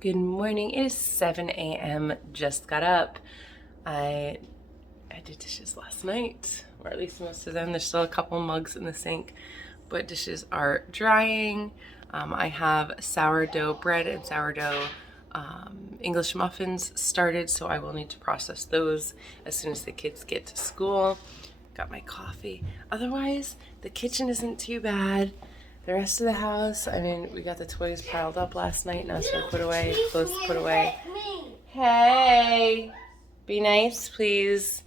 Good morning. It is 7 a.m. Just got up. I did dishes last night, or at least most of them. There's still a couple mugs in the sink, but dishes are drying. I have sourdough bread and sourdough English muffins started, so I will need to process those as soon as the kids get to school. Got my coffee. Otherwise, the kitchen isn't too bad. The rest of the house, I mean, we got the toys piled up last night. Now it's been put away, clothes put away. Hey, be nice, please.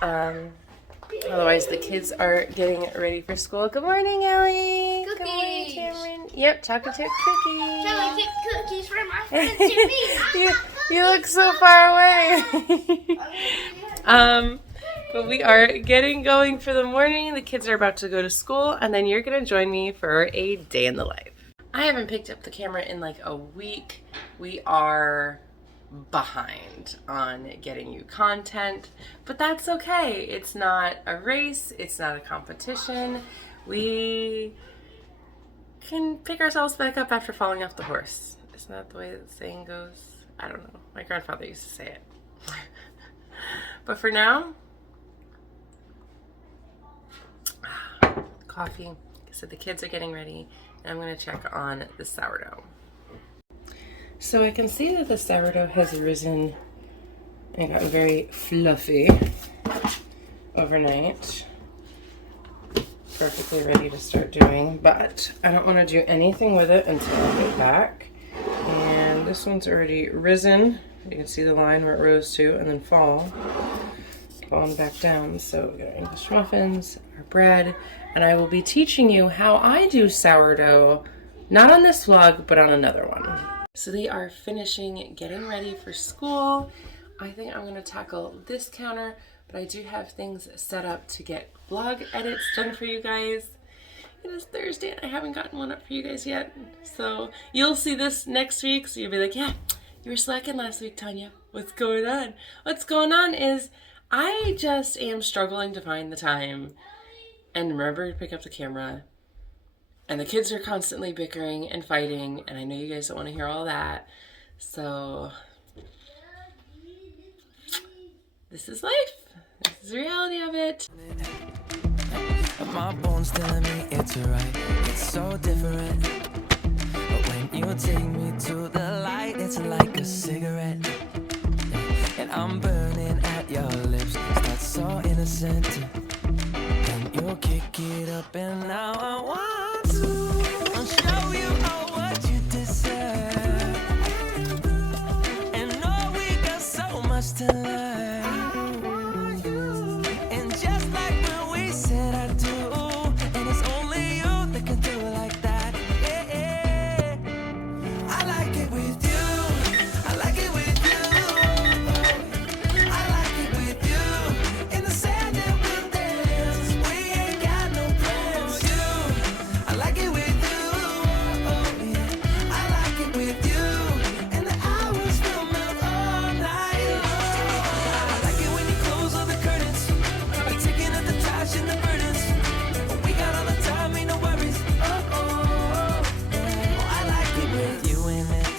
Otherwise, the kids are getting ready for school. Good morning, Ellie. Cookies. Good morning, Cameron. Yep, chocolate chip cookies. Chocolate chip cookies for my friends and me. You look so far away. But we are getting going for the morning. The kids are about to go to school, and then you're going to join me for a day in the life. I haven't picked up the camera in like a week. We are behind on getting you content, but that's okay. It's not a race. It's not a competition. We can pick ourselves back up after falling off the horse. Isn't that the way the saying goes? I don't know. My grandfather used to say it. But for now, coffee. So the kids are getting ready, and I'm going to check on the sourdough. So I can see that the sourdough has risen and gotten very fluffy overnight. Perfectly ready to start doing, but I don't want to do anything with it until I get back. And this one's already risen. You can see the line where it rose to, and then fallen back down. So we got our English muffins, our bread, and I will be teaching you how I do sourdough, not on this vlog, but on another one. So they are finishing getting ready for school. I think I'm going to tackle this counter, but I do have things set up to get vlog edits done for you guys. It is Thursday and I haven't gotten one up for you guys yet. So you'll see this next week. So you'll be like, yeah, you were slacking last week, Tanya. What's going on? What's going on is I just am struggling to find the time and remember to pick up the camera. And the kids are constantly bickering and fighting, and I know you guys don't want to hear all that. So this is life. This is the reality of it. My bones telling me it's right. It's so different. But when you take me to the light, it's like a cigarette. And I'm burning at your lips. That's so innocent. Then you kick it up, and now I want to. I'll show you all what you deserve. And know we got so much to learn. And just like when we said I do, and it's only you that can do it like that. Yeah. I like it with you. I like it with you. I like it with you. In the sand that we'll dance. We ain't got no plans. You. I like it with you. Yeah. I like it with you. And the hours will melt all night long. I like it when you close all the curtains. You're taking up the trash and the burdens. We got all the time, ain't no worries. Yeah. I like it with you in it.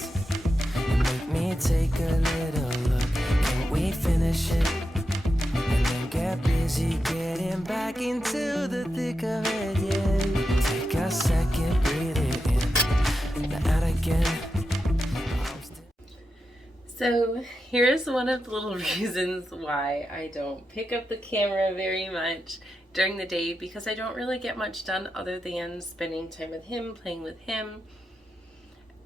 You make me take a little look. Can we finish it? And then get busy getting back into the thick of it, yeah. Take a second, breathe it in, then out again. So here's one of the little reasons why I don't pick up the camera very much during the day, because I don't really get much done other than spending time with him, playing with him.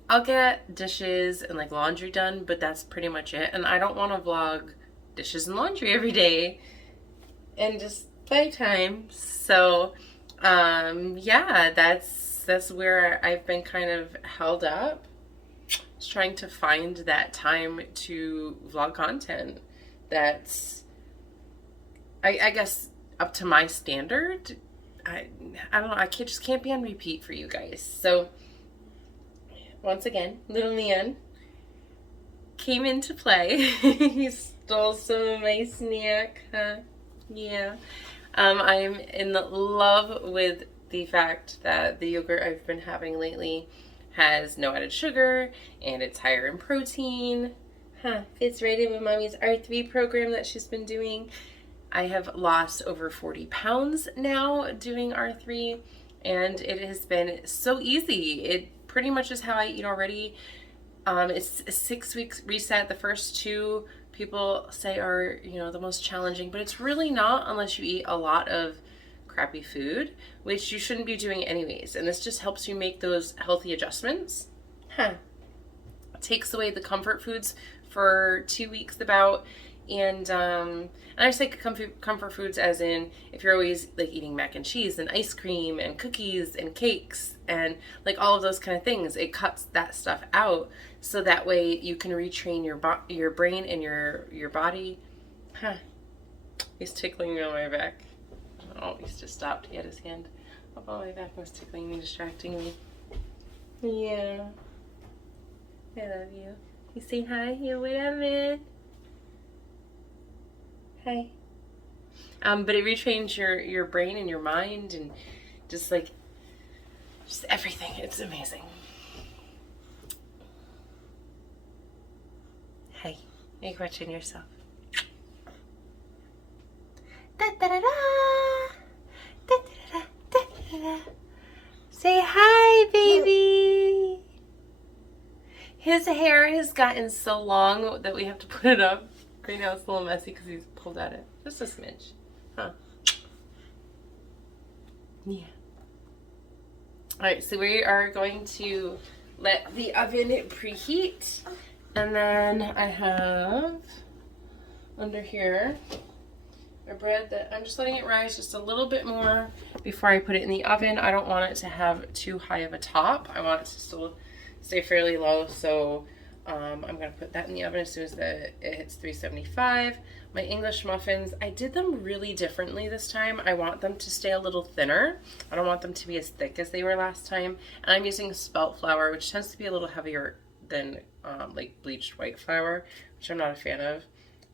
I'll get dishes and like laundry done, but that's pretty much it. And I don't want to vlog dishes and laundry every day and just playtime. So yeah, that's where I've been kind of held up. Just trying to find that time to vlog content that's I guess up to my standard. I don't know, just can't be on repeat for you guys. So once again, little Leon came into play. He stole some of my snack, huh? Yeah. I'm in love with the fact that the yogurt I've been having lately has no added sugar, and it's higher in protein. Fits right in with Mommy's R3 program that she's been doing. I have lost over 40 pounds now doing R3, and it has been so easy. It pretty much is how I eat already. It's a 6 weeks reset. The first 2 people say are, the most challenging, but it's really not unless you eat a lot of crappy food, which you shouldn't be doing anyways. And this just helps you make those healthy adjustments. It takes away the comfort foods for 2 weeks about. And I say comfort foods as in if you're always like eating mac and cheese and ice cream and cookies and cakes and like all of those kind of things, it cuts that stuff out so that way you can retrain your brain and your body. He's tickling me on my back. Oh, he's just stopped. He had his hand up on my back and was tickling me, distracting me. Yeah. I love you. You saying hi? You wait a minute. Hi. But it retrains your brain and your mind and just everything. It's amazing. Hey, are you watching yourself? Da, da, da, da. Da, da, da, da, da. Say hi, baby. His hair has gotten so long that we have to put it up. Right now it's a little messy because he's pulled at it. Just a smidge. Yeah. Alright, so we are going to let the oven preheat. And then I have under here a bread that I'm just letting it rise just a little bit more before I put it in the oven. I don't want it to have too high of a top. I want it to still stay fairly low, so I'm going to put that in the oven as soon as it hits 375. My English muffins, I did them really differently this time. I want them to stay a little thinner. I don't want them to be as thick as they were last time. And I'm using spelt flour, which tends to be a little heavier than like bleached white flour, which I'm not a fan of.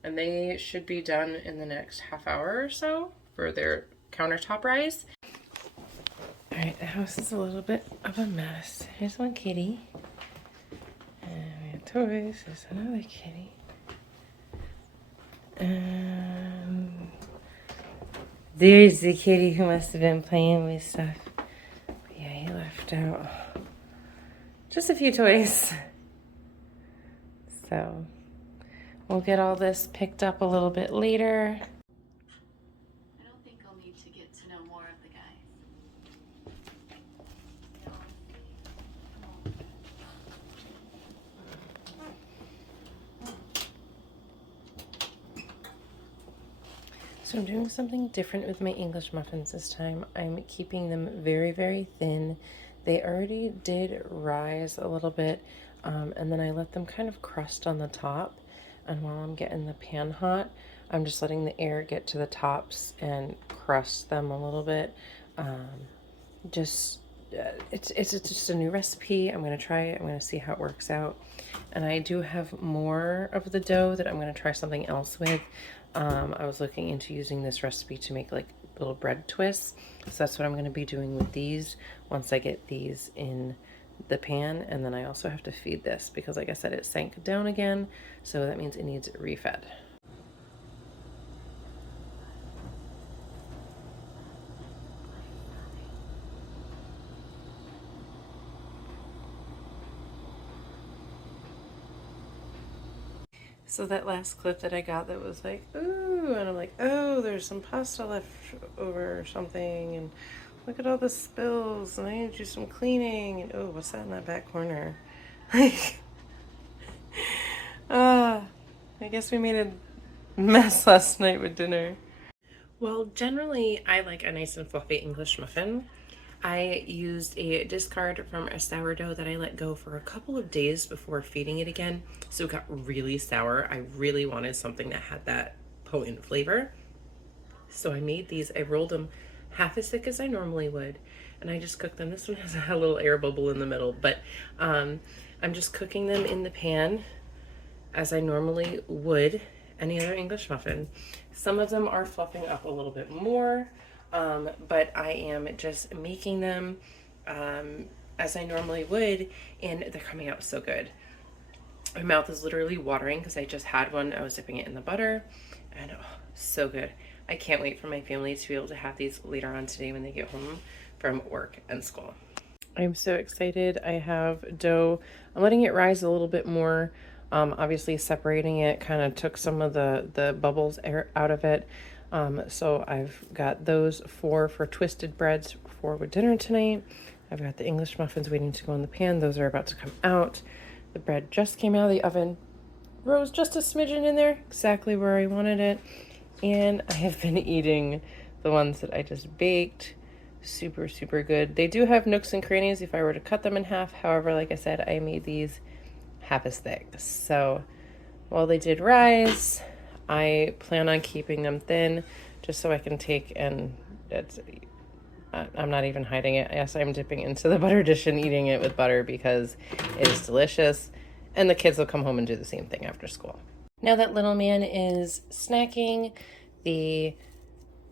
And they should be done in the next half hour or so for their countertop rise. All right, the house is a little bit of a mess. Here's one kitty. And we have toys. There's another kitty. There's the kitty who must have been playing with stuff. But yeah, he left out just a few toys. So we'll get all this picked up a little bit later. I don't think I'll need to get to know more of the guys. So I'm doing something different with my English muffins this time. I'm keeping them very, very thin. They already did rise a little bit, and then I let them kind of crust on the top. And while I'm getting the pan hot, I'm just letting the air get to the tops and crust them a little bit. It's just a new recipe. I'm going to try it. I'm going to see how it works out. And I do have more of the dough that I'm going to try something else with. I was looking into using this recipe to make like little bread twists. So that's what I'm going to be doing with these once I get these in the pan. And then I also have to feed this because like I said, it sank down again. So that means it needs refed. So that last clip that I got that was like, ooh, and I'm like, oh, there's some pasta left over or something, and look at all the spills, and I need to do some cleaning, and oh, what's that in that back corner? Like, I guess we made a mess last night with dinner. Well, generally, I like a nice and fluffy English muffin. I used a discard from a sourdough that I let go for a couple of days before feeding it again, so it got really sour. I really wanted something that had that potent flavor. So I made these. I rolled them half as thick as I normally would, and I just cooked them. This one has a little air bubble in the middle, but I'm just cooking them in the pan as I normally would any other English muffin. Some of them are fluffing up a little bit more. But I am just making them as I normally would, and they're coming out so good. My mouth is literally watering because I just had one. I was dipping it in the butter, and oh, so good. I can't wait for my family to be able to have these later on today when they get home from work and school. I'm so excited. I have dough. I'm letting it rise a little bit more. Obviously separating it kind of took some of the bubbles out of it. So I've got those 4 for twisted breads for dinner tonight. I've got the English muffins waiting to go in the pan. Those are about to come out. The bread just came out of the oven. Rose just a smidgen in there, exactly where I wanted it. And I have been eating the ones that I just baked. Super, super good. They do have nooks and crannies if I were to cut them in half. However, like I said, I made these half as thick. So while they did rise, I plan on keeping them thin just so I can take and I'm not even hiding it. Yes, I'm dipping into the butter dish and eating it with butter because it is delicious. And the kids will come home and do the same thing after school. Now that little man is snacking, the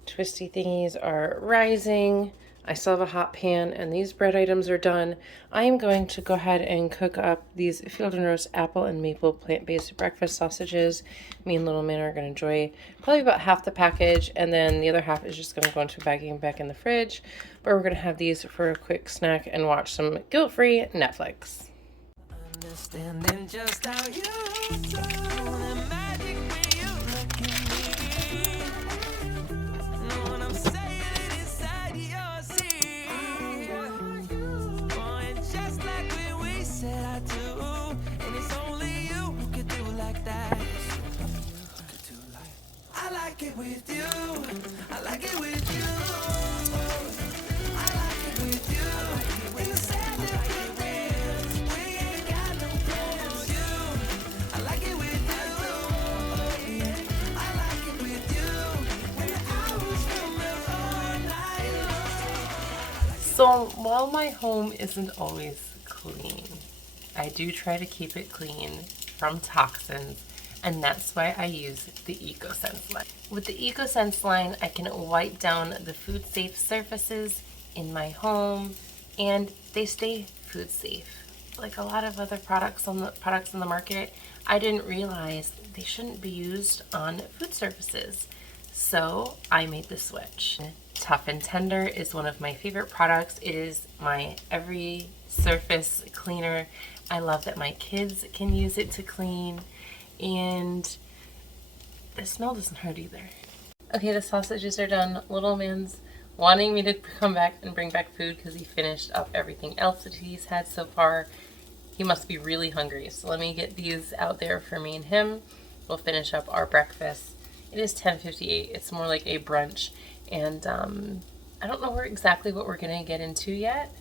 twisty thingies are rising. I still have a hot pan and these bread items are done. I am going to go ahead and cook up these Field and Roast apple and maple plant-based breakfast sausages. Me and little man are going to enjoy probably about half the package, and then the other half is just going to go into a baggie back in the fridge. But we're going to have these for a quick snack and watch some guilt-free Netflix. Understanding just how you do the magic when you look at me. Know what I'm saying? Inside your seat. Boy, just like when we said I do. And it's only you who could do like that. I like it with you. I like it with you. I like it with you. In the sand that we're in. We ain't got no plans. You. I like it with you. Oh, yeah. I like it with you. When the hours come all night long. So while my home isn't always clean, I do try to keep it clean from toxins, and that's why I use the EcoSense line. With the EcoSense line, I can wipe down the food safe surfaces in my home, and they stay food safe. Like a lot of other products on the market, I didn't realize they shouldn't be used on food surfaces. So I made the switch. Tough and Tender is one of my favorite products. It is my every surface cleaner. I love that my kids can use it to clean, and the smell doesn't hurt either. Okay, the sausages are done. Little man's wanting me to come back and bring back food because he finished up everything else that he's had so far. He must be really hungry. So let me get these out there for me and him. We'll finish up our breakfast. It is 10:58. It's more like a brunch. And I don't know exactly what we're going to get into yet.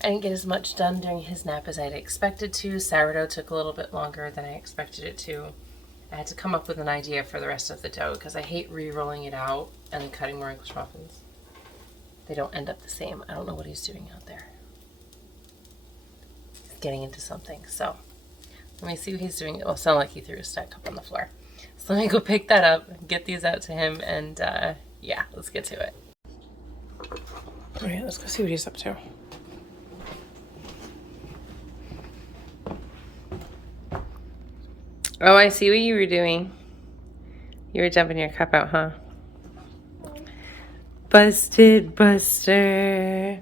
I didn't get as much done during his nap as I'd expected to. Sourdough took a little bit longer than I expected it to. I had to come up with an idea for the rest of the dough because I hate re-rolling it out and then cutting more English muffins. They don't end up the same. I don't know what he's doing out there. He's getting into something. So let me see what he's doing. It will sound like he threw a stack up on the floor. So let me go pick that up, get these out to him, and yeah, let's get to it. All right, let's go see what he's up to. Oh, I see what you were doing. You were dumping your cup out, huh? Busted Buster.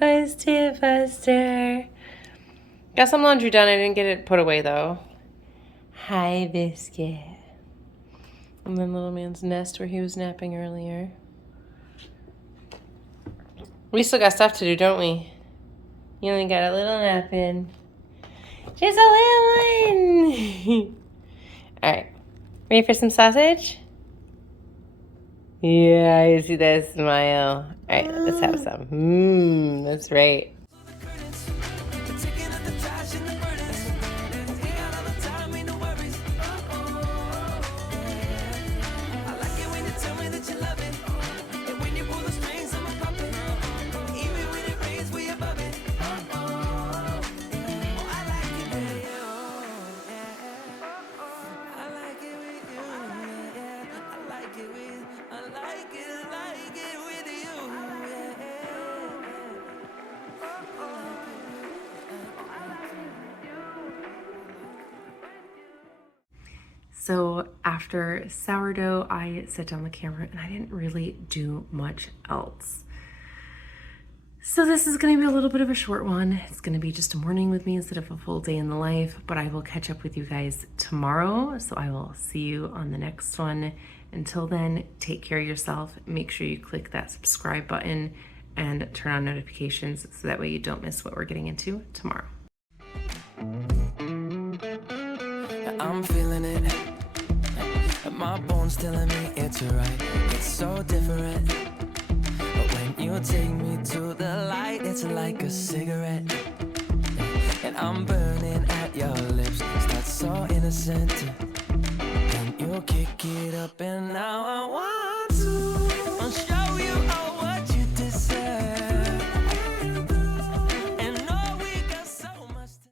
Busted Buster. Got some laundry done. I didn't get it put away, though. Hi, Biscuit. And then little man's nest where he was napping earlier. We still got stuff to do, don't we? You only got a little nap in. Just a little one. All right. Ready for some sausage? Yeah, I see that smile. All right, let's have some. That's right. So after sourdough, I set down the camera and I didn't really do much else. So this is going to be a little bit of a short one. It's going to be just a morning with me instead of a full day in the life, but I will catch up with you guys tomorrow. So I will see you on the next one. Until then, take care of yourself. Make sure you click that subscribe button and turn on notifications so that way you don't miss what we're getting into tomorrow. I'm feeling it. My bones telling me it's right. It's so different. But when you take me to the light, it's like a cigarette. And I'm burning at your lips. It's not so innocent. And you kick it up and now